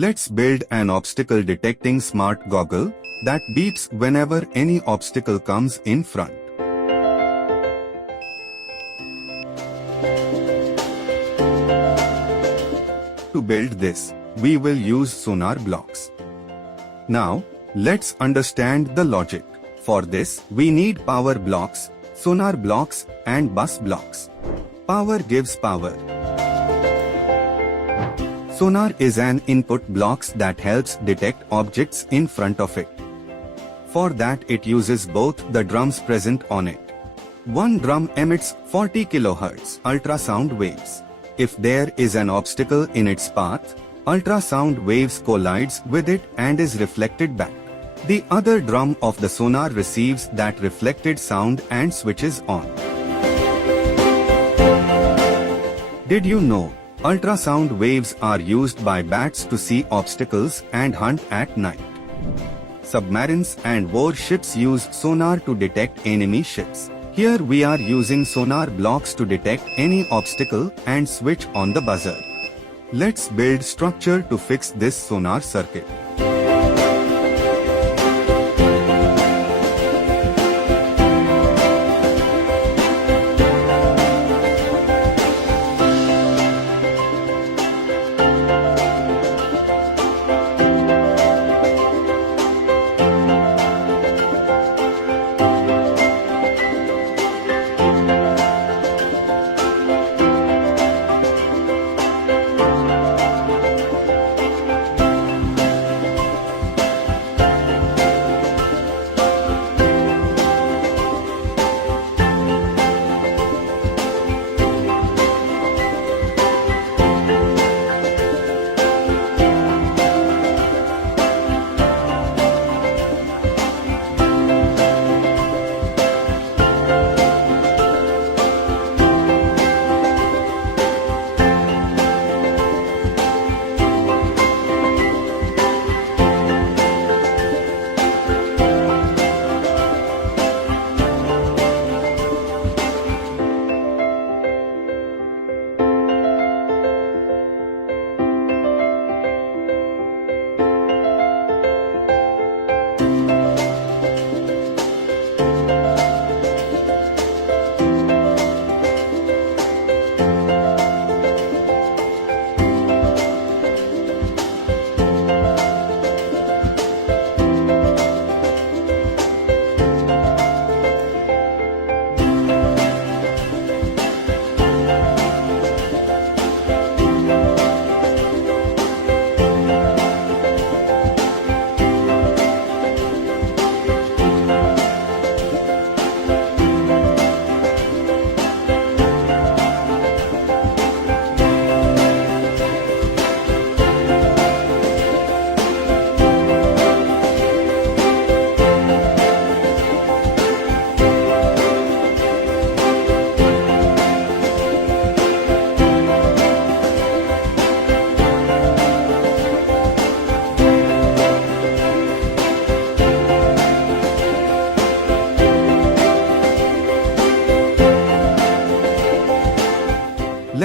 Let's build an obstacle detecting smart goggle that beeps whenever any obstacle comes in front. To build this, we will use Sonar Blox. Now, let's understand the logic. For this, we need power blocks, Sonar Blox and Buzz Blox. Power gives power. Sonar is an input blocks that helps detect objects in front of it. For that it uses both the drums present on it. One drum emits 40 kHz ultrasound waves. If there is an obstacle in its path, ultrasound waves collides with it and is reflected back. The other drum of the sonar receives that reflected sound and switches on. Did you know? Ultrasound waves are used by bats to see obstacles and hunt at night. Submarines and warships use sonar to detect enemy ships. Here we are using Sonar Blox to detect any obstacle and switch on the buzzer. Let's build structure to fix this sonar circuit.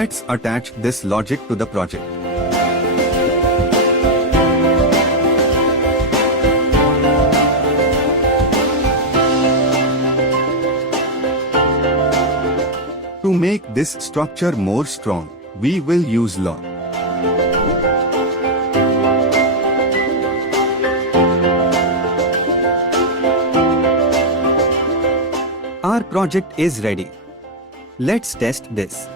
Let's attach this logic to the project. To make this structure more strong, we will use law. Our project is ready. Let's test this.